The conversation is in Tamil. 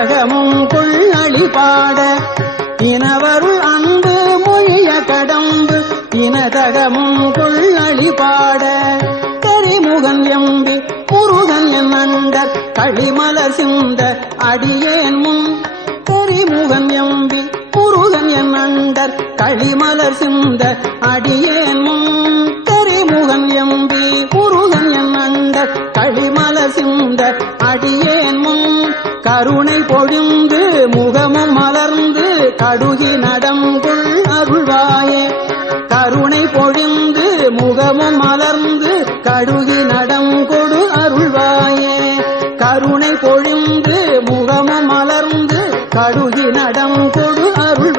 பினதகமும் கொள்ளளி பாட பினவருள் அன்பு மொழிய கடம்பு பினதகமும் கொள்ளளி பாட கரிமுகன் எம்பி முருகன் என் அண்டர் களிமலர் சிந்த அடியேன் முன் கரிமுகன் எம்பி முருகன் என் அண்டர் களிமலர் சிந்த அடியேன் முன் கரிமுகன் எம்பி முருகன் என் அண்டர் களிமலர் சிந்த அடியேன் முன் கருணை பொழிந்து முகமும் மலர்ந்து கடுகி நடங்குள் அருள்வாயே கருணை பொழிந்து முகமும் மலர்ந்து கடுகி நடங்கொடு அருள்வாயே கருணை பொழிந்து முகமும் மலர்ந்து கடுகி நடங்கொடு அருள்வாயே.